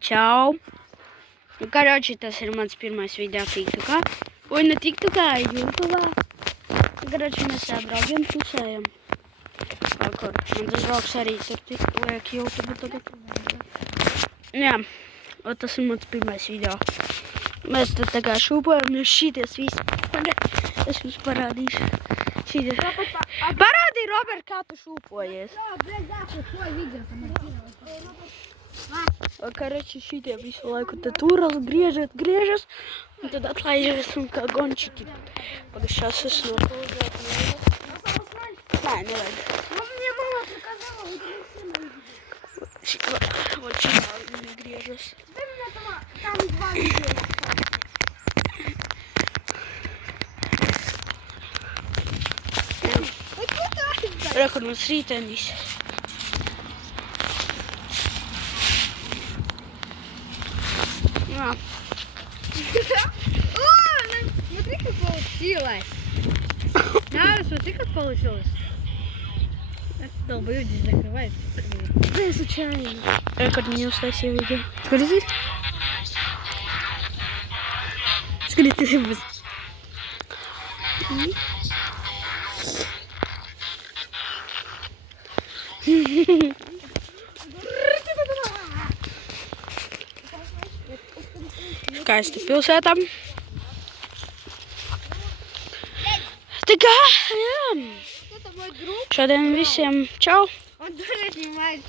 Čau! Nu, karoči, tas ir mans pirmais video TikTokā. Oi, ne TikTokā, YouTubā. Karoči, mēs ar draugiem pusējam. Vakar. Man tas draugs arī tur liek YouTube tagad. Jā, o, tas ir mans pirmais video. Mēs tad tā kā šūpojam, jo šities visi. Tagad es jums parādīšu. Šities. Parādī, Robert, kā tu šūpojies. Karoči, šitie visu laiku te turas, griežas, un tad atlaižas un kā gončiki. Pagašās es nopaudzētu. Nē, nevajag. Мне мама показала, вот это Вот šitā viņi griežas. Теперь у меня там два видео. Rekur mums rītendīs. Jā. О, смотри, как получилось. Да, смотри, как получилось. Долбоёб здесь закрывает. Да, случайно. Rekur не устаси видео. Скажи. Скажи, ты быс. Skaista pilsētā. Tā kā, jā. Это мой друг. Šodien visiem čau. Он тоже снимает.